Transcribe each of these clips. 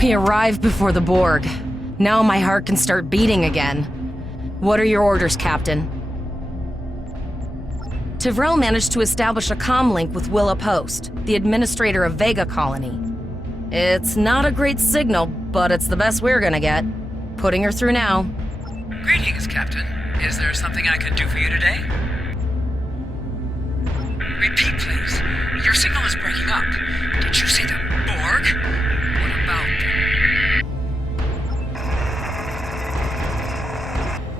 We arrived before the Borg. Now my heart can start beating again. What are your orders, Captain? Tivrell managed to establish a comm link with Willa Post, the administrator of Vega colony. It's not a great signal, but it's the best we're gonna get. Putting her through now. Greetings, Captain. Is there something I could do for you today? Repeat, please. Your signal is breaking up. Did you say the Borg? What about them?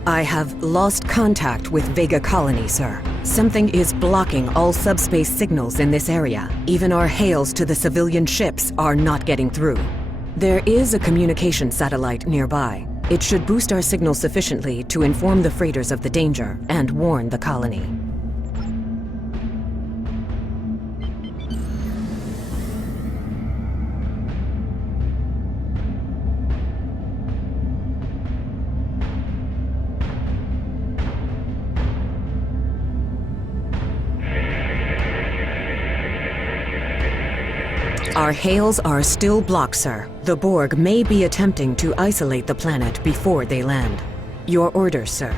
I have lost contact with Vega colony, sir. Something is blocking all subspace signals in this area. Even our hails to the civilian ships are not getting through. There is a communication satellite nearby. It should boost our signal sufficiently to inform the freighters of the danger and warn the colony. Our hails are still blocked, sir. The Borg may be attempting to isolate the planet before they land. Your orders, sir.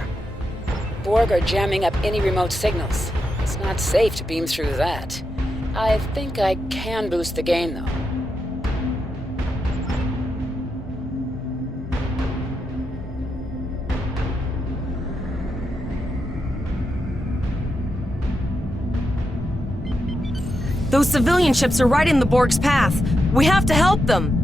Borg are jamming up any remote signals. It's not safe to beam through that. I think I can boost the gain, though. Those civilian ships are right in the Borg's path. We have to help them.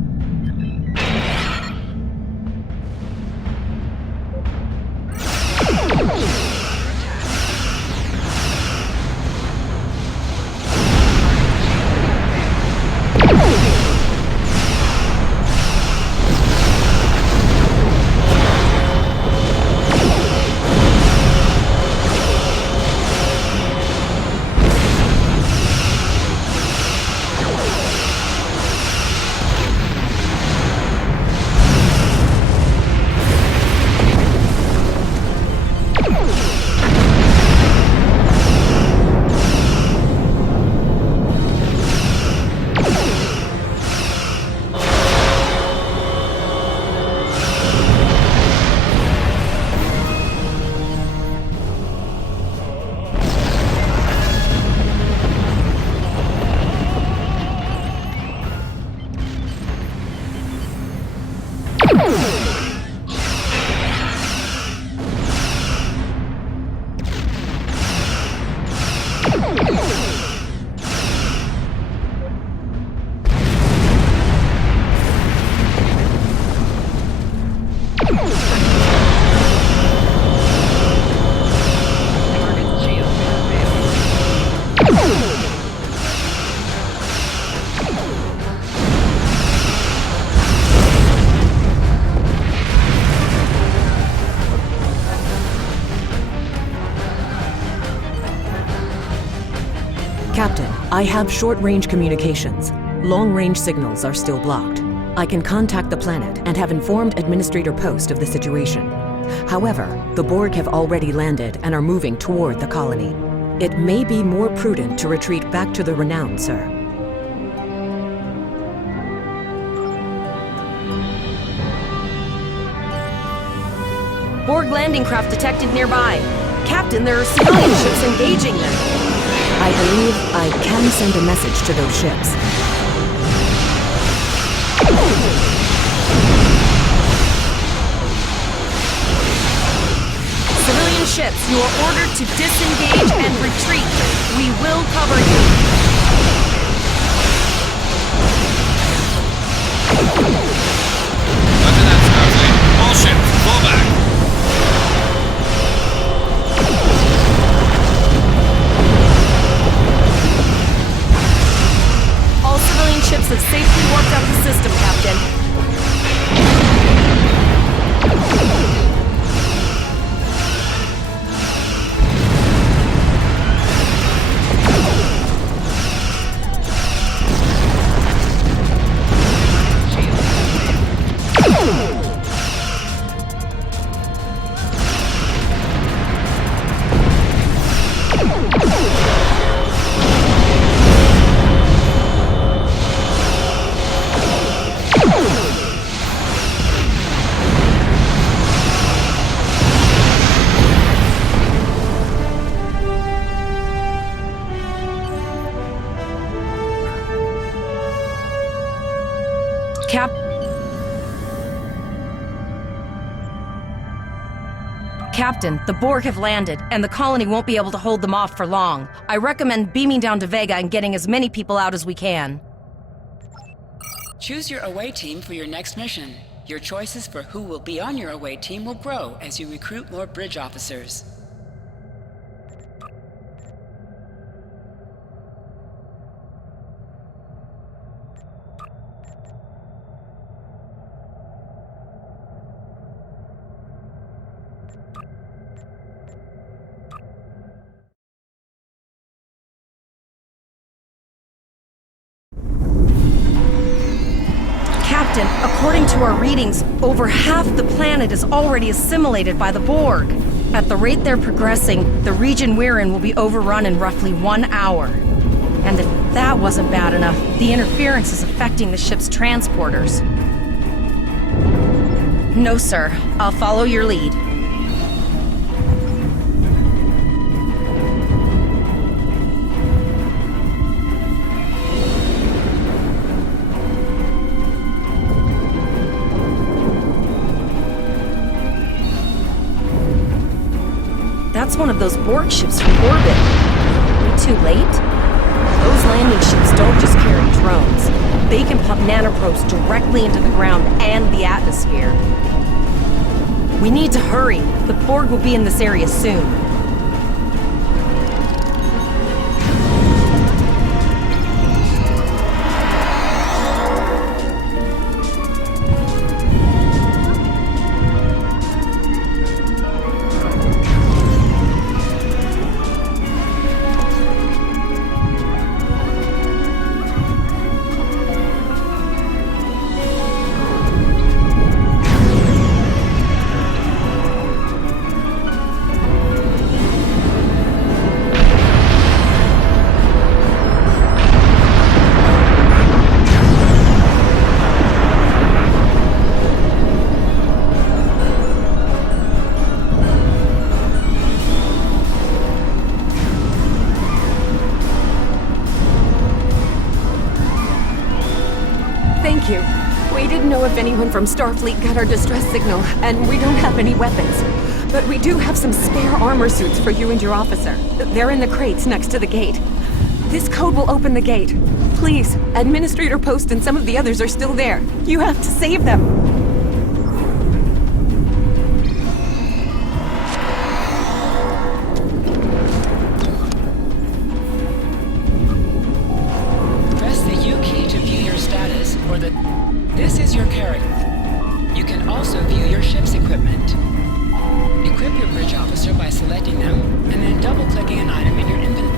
Captain, I have short-range communications. Long-range signals are still blocked. I can contact the planet and have informed Administrator Post of the situation. However, the Borg have already landed and are moving toward the colony. It may be more prudent to retreat back to the Renown, sir. Borg landing craft detected nearby. Captain, there are civilian ships engaging them. I believe I can send a message to those ships. Civilian ships, you are ordered to disengage and retreat. We will cover you. Roger that, Starfleet. All ships, fall back. All civilian ships have safely warped out the system, Captain. Captain, the Borg have landed, and the colony won't be able to hold them off for long. I recommend beaming down to Vega and getting as many people out as we can. Choose your away team for your next mission. Your choices for who will be on your away team will grow as you recruit more bridge officers. Captain, according to our readings, over half the planet is already assimilated by the Borg. At the rate they're progressing, the region we're in will be overrun in roughly 1 hour. And if that wasn't bad enough, the interference is affecting the ship's transporters. No, sir. I'll follow your lead. That's one of those Borg ships from orbit. We too late? Those landing ships don't just carry drones. They can pump nanoprobes directly into the ground and the atmosphere. We need to hurry. The Borg will be in this area soon. Thank you. We didn't know if anyone from Starfleet got our distress signal, and we don't have any weapons. But we do have some spare armor suits for you and your officer. They're in the crates next to the gate. This code will open the gate. Please, Administrator Post and some of the others are still there. You have to save them. This is your character. You can also view your ship's equipment. Equip your bridge officer by selecting them, and then double-clicking an item in your inventory.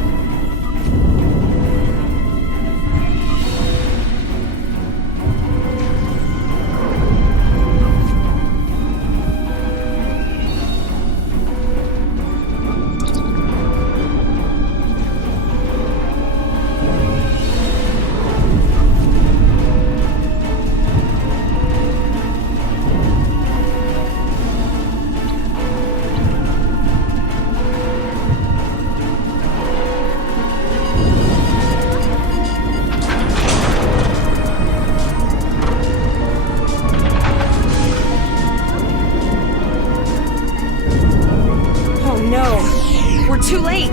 Too late!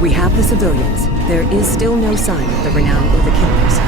We have the civilians. There is still no sign of the Renown or the killers.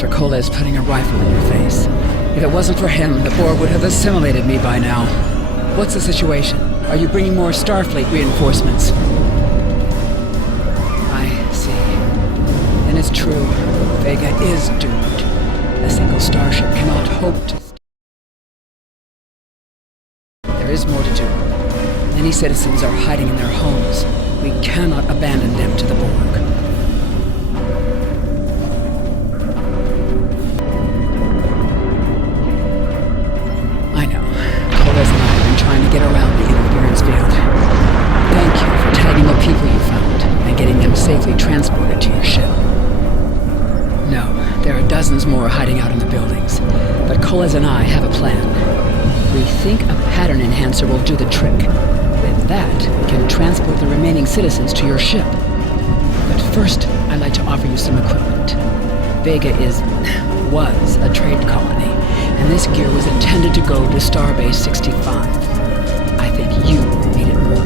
For Coles putting a rifle in your face. If it wasn't for him, the Borg would have assimilated me by now. What's the situation? Are you bringing more Starfleet reinforcements? I see. And it's true. Vega is doomed. A single starship cannot hope to... There is more to do. Many citizens are hiding in their homes. We cannot abandon them to the Borg. Get around the interference field. Thank you for tagging the people you found and getting them safely transported to your ship. No, there are dozens more hiding out in the buildings, but Coles and I have a plan. We think a pattern enhancer will do the trick. With that, we can transport the remaining citizens to your ship. But first, I'd like to offer you some equipment. Vega was a trade colony, and this gear was intended to go to Starbase 65. I think you need it more.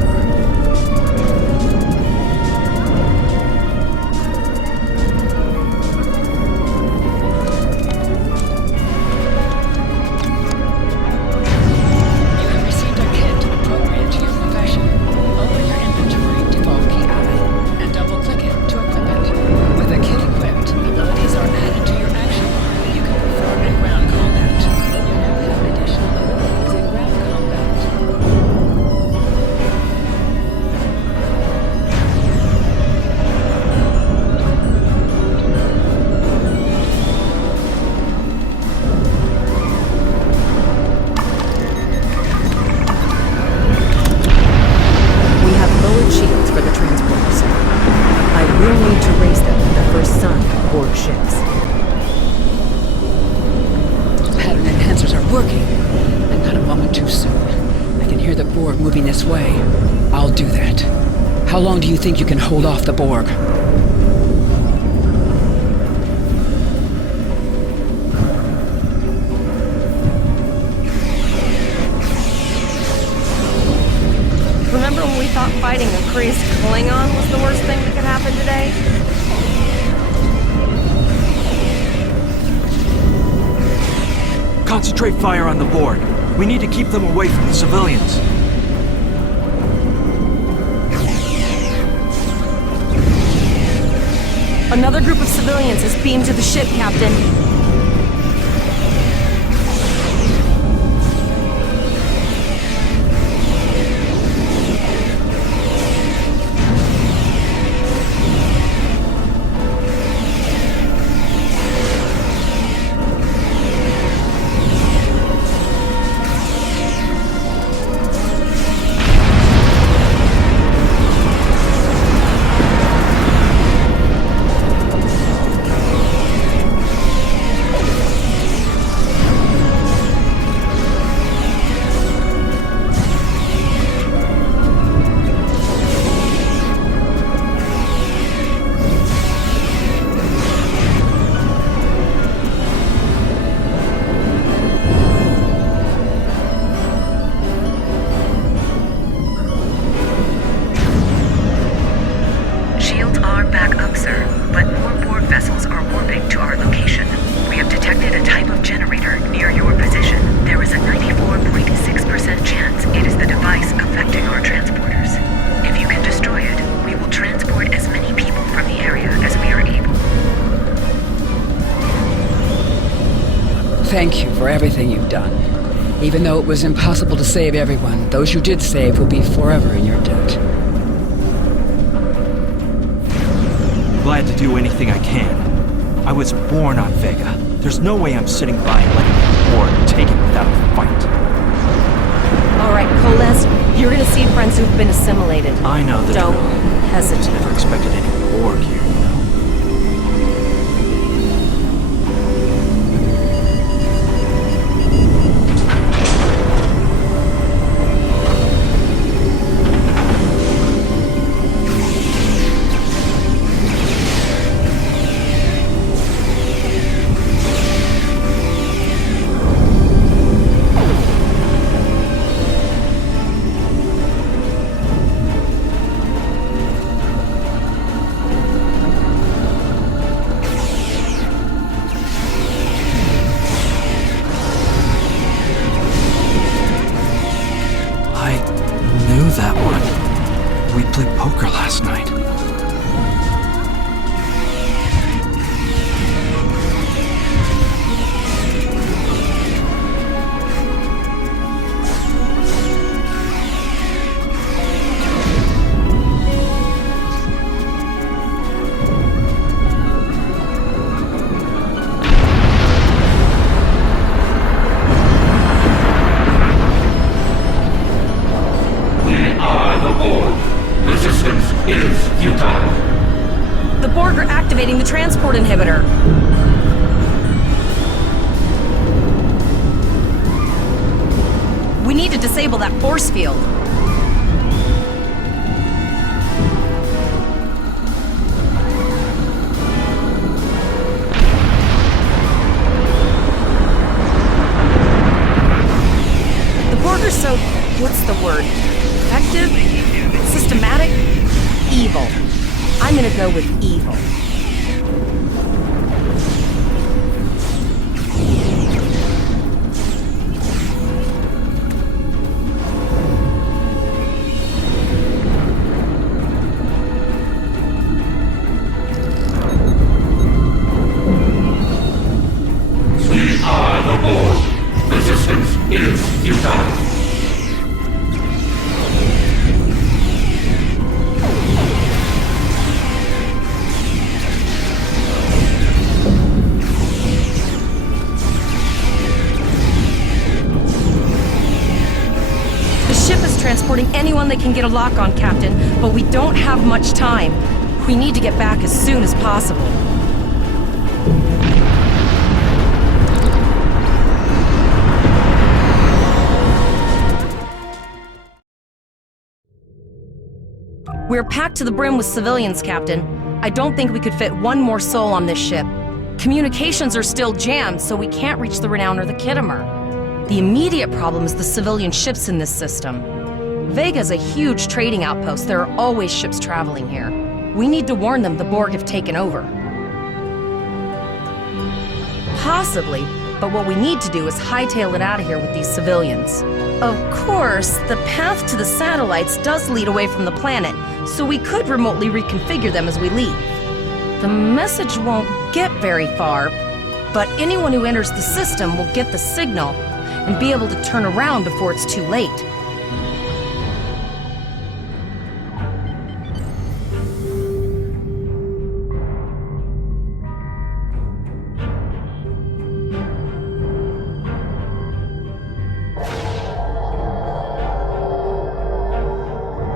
You have received a kit appropriate to your profession. Open your inventory, default key I, and double-click it to equip it. With a kit equipped, abilities are added to your action bar that you can perform in ground combat. You now have additional abilities in ground combat. We have lowered shields for the transporter, sir. I will need to raise them with the first sign of Borg ships. Pattern enhancers are working, and not a moment too soon. I can hear the Borg moving this way. I'll do that. How long do you think you can hold off the Borg? Remember when we thought fighting a crazed Klingon was the worst thing that could happen today? Concentrate fire on the Borg. We need to keep them away from the civilians. Another group of civilians is beamed to the ship, Captain. Thank you for everything you've done. Even though it was impossible to save everyone, those you did save will be forever in your debt. Glad to do anything I can. I was born on Vega, There's no way I'm sitting by and letting the Borg take it without a fight. Alright, Koles, you're gonna see friends who've been assimilated. I know the Don't drill. hesitate. Never expected any Borg here, you know. That one. We played poker last night. The Borg are activating the transport inhibitor. We need to disable that force field. The Borg are so... what's the word? Effective? Systematic? Evil. I'm gonna go with evil. We are the Borg. Resistance is futile. Transporting anyone they can get a lock on, Captain, but we don't have much time. We need to get back as soon as possible. We're packed to the brim with civilians, Captain. I don't think we could fit one more soul on this ship. Communications are still jammed, so we can't reach the Renown or the Kittimer. The immediate problem is the civilian ships in this system. Vega's a huge trading outpost. There are always ships traveling here. We need to warn them the Borg have taken over. Possibly, but what we need to do is hightail it out of here with these civilians. Of course, the path to the satellites does lead away from the planet, so we could remotely reconfigure them as we leave. The message won't get very far, but anyone who enters the system will get the signal and be able to turn around before it's too late.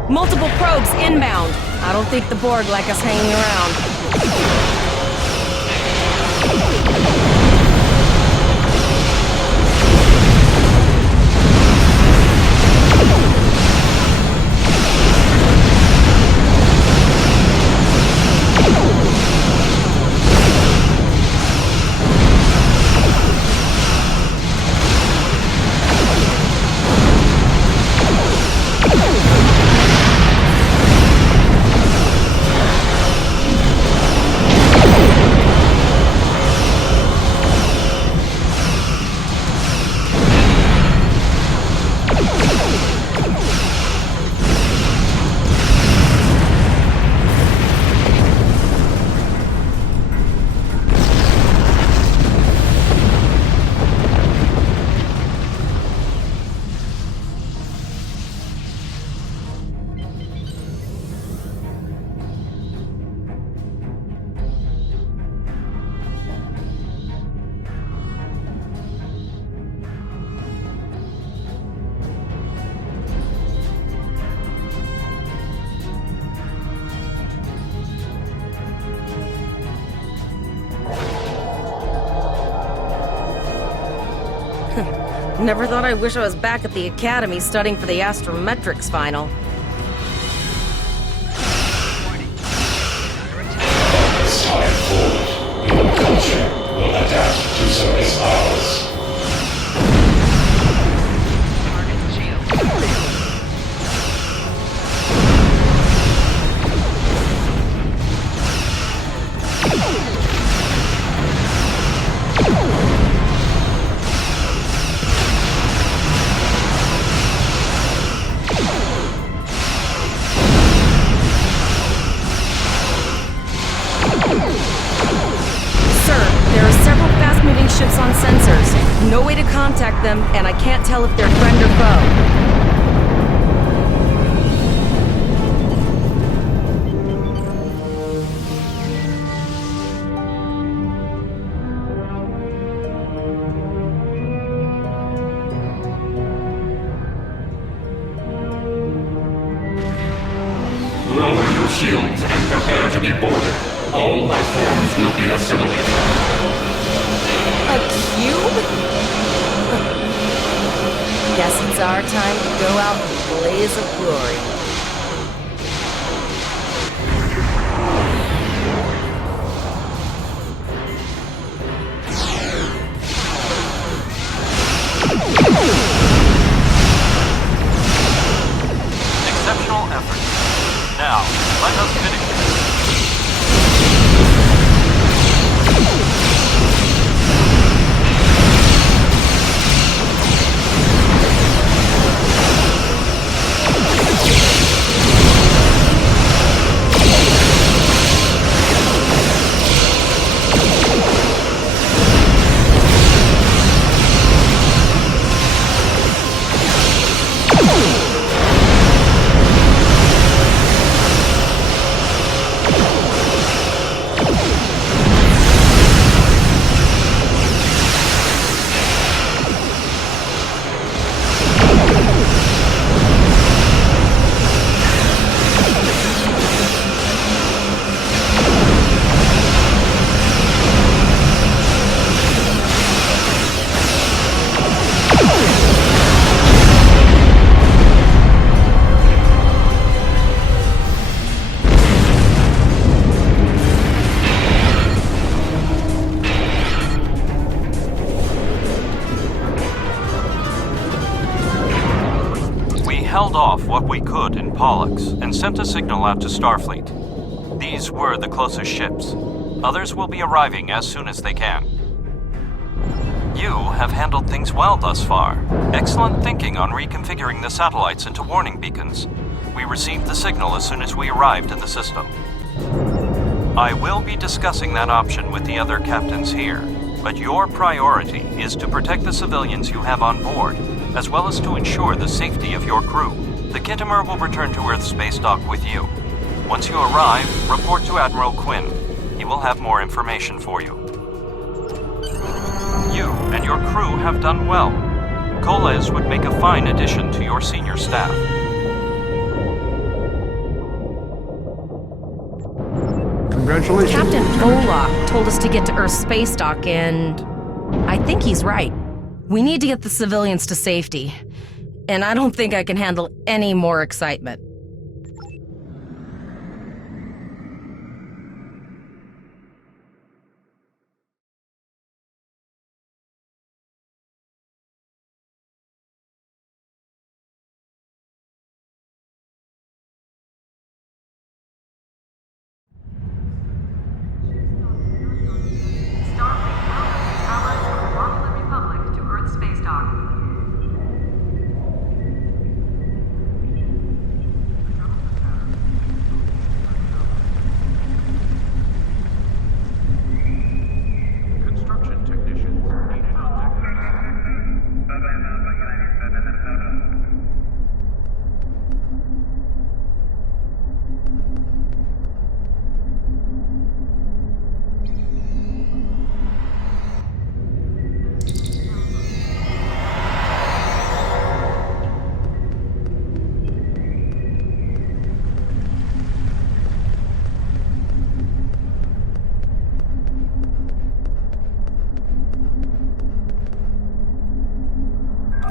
Multiple probes inbound. I don't think the Borg like us hanging around. Never thought I'd wish I was back at the academy studying for the astrometrics final. It's time forward. Your culture will adapt to service hours. Ships on sensors. No way to contact them, and I can't tell if they're friend or foe. Lower your shields and prepare to be boarded. All life forms will be assimilated. A cube? Guess it's our time to go out in a blaze of glory. Exceptional effort. Now, let us finish this. Held off what we could in Pollux and sent a signal out to Starfleet. These were the closest ships. Others will be arriving as soon as they can. You have handled things well thus far. Excellent thinking on reconfiguring the satellites into warning beacons. We received the signal as soon as we arrived in the system. I will be discussing that option with the other captains here, but your priority is to protect the civilians you have on board, as well as to ensure the safety of your crew. The Kittimer will return to Earth space dock with you. Once you arrive, report to Admiral Quinn. He will have more information for you. You and your crew have done well. Koles would make a fine addition to your senior staff. Congratulations. Captain Pollock told us to get to Earth space dock, and I think he's right. We need to get the civilians to safety, and I don't think I can handle any more excitement.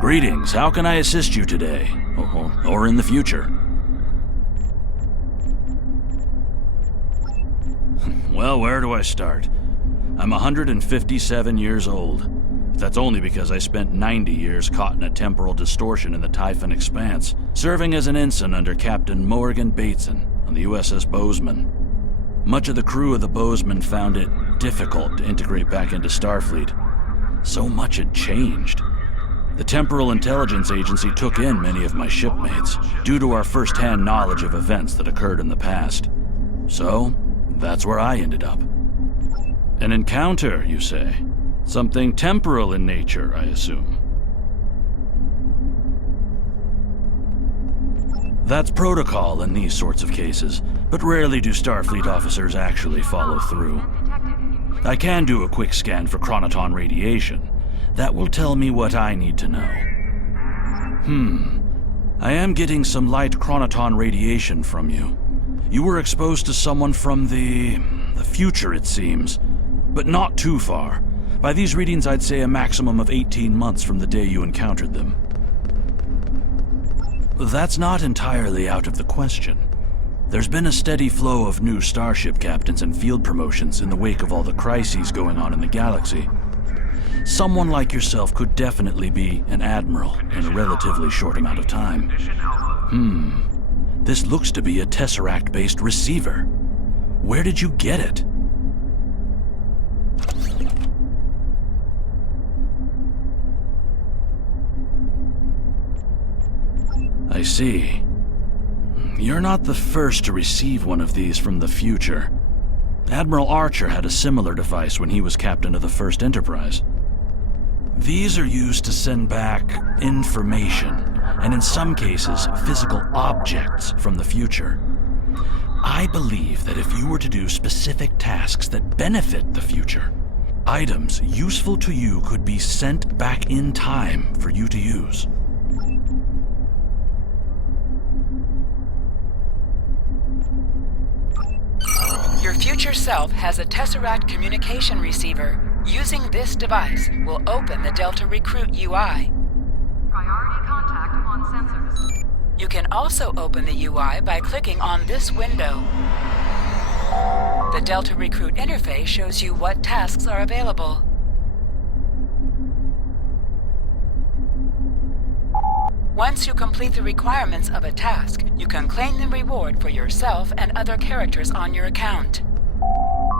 Greetings, how can I assist you today? Or in the future? Well, where do I start? I'm 157 years old. That's only because I spent 90 years caught in a temporal distortion in the Typhon Expanse, serving as an ensign under Captain Morgan Bateson on the USS Bozeman. Much of the crew of the Bozeman found it difficult to integrate back into Starfleet. So much had changed. The Temporal Intelligence Agency took in many of my shipmates, due to our first-hand knowledge of events that occurred in the past. So, that's where I ended up. An encounter, you say? Something temporal in nature, I assume. That's protocol in these sorts of cases, but rarely do Starfleet officers actually follow through. I can do a quick scan for chronoton radiation. That will tell me what I need to know. I am getting some light chronoton radiation from you. You were exposed to someone from the future, it seems, but not too far. By these readings, I'd say a maximum of 18 months from the day you encountered them. That's not entirely out of the question. There's been a steady flow of new starship captains and field promotions in the wake of all the crises going on in the galaxy. Someone like yourself could definitely be an admiral in a relatively short amount of time. This looks to be a Tesseract-based receiver. Where did you get it? I see. You're not the first to receive one of these from the future. Admiral Archer had a similar device when he was captain of the First Enterprise. These are used to send back information, and in some cases, physical objects from the future. I believe that if you were to do specific tasks that benefit the future, items useful to you could be sent back in time for you to use. Your future self has a Tesseract communication receiver. Using this device will open the Delta Recruit UI. Priority contact on sensors. You can also open the UI by clicking on this window. The Delta Recruit interface shows you what tasks are available. Once you complete the requirements of a task, you can claim the reward for yourself and other characters on your account.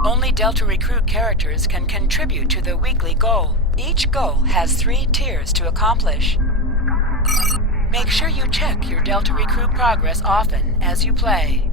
Only Delta Recruit characters can contribute to the weekly goal. Each goal has 3 tiers to accomplish. Make sure you check your Delta Recruit progress often as you play.